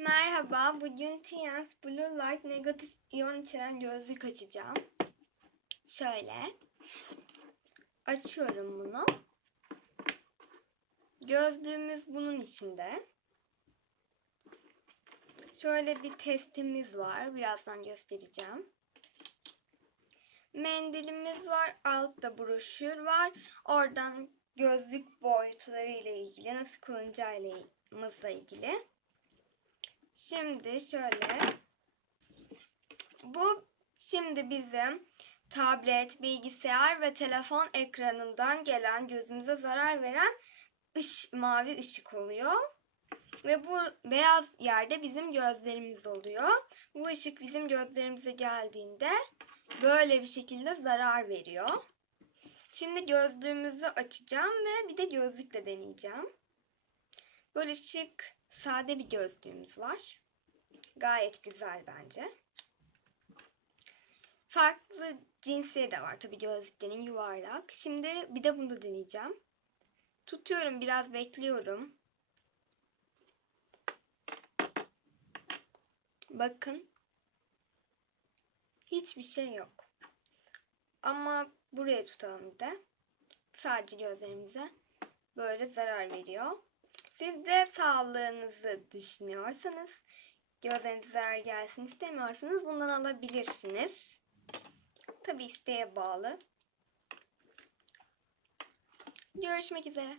Merhaba, bugün Tiens Blue Light negatif iyon içeren gözlük açacağım. Şöyle. Açıyorum bunu. Gözlüğümüz bunun içinde. Şöyle bir testimiz var. Birazdan göstereceğim. Mendilimiz var. Altta broşür var. Oradan gözlük boyutları ile ilgili, nasıl kullanacağımızla ilgili. Şimdi şöyle. Bu şimdi bizim tablet, bilgisayar ve telefon ekranından gelen gözümüze zarar veren ış, mavi ışık oluyor. Ve bu beyaz yerde bizim gözlerimiz oluyor. Bu ışık bizim gözlerimize geldiğinde böyle bir şekilde zarar veriyor. Şimdi gözlüğümüzü açacağım ve bir de gözlükle deneyeceğim. Böyle şık, sade bir gözlüğümüz var. Gayet güzel bence. Farklı cinsleri de var tabii gözlüklerin yuvarlak. Şimdi bir de bunu da deneyeceğim. Tutuyorum biraz bekliyorum. Bakın. Hiçbir şey yok. Ama buraya tutalım bir de. Sadece gözlerimize böyle zarar veriyor. Siz de sağlığınızı düşünüyorsanız, gözlerinize zarar gelsin istemiyorsanız bundan alabilirsiniz. Tabi isteğe bağlı. Görüşmek üzere.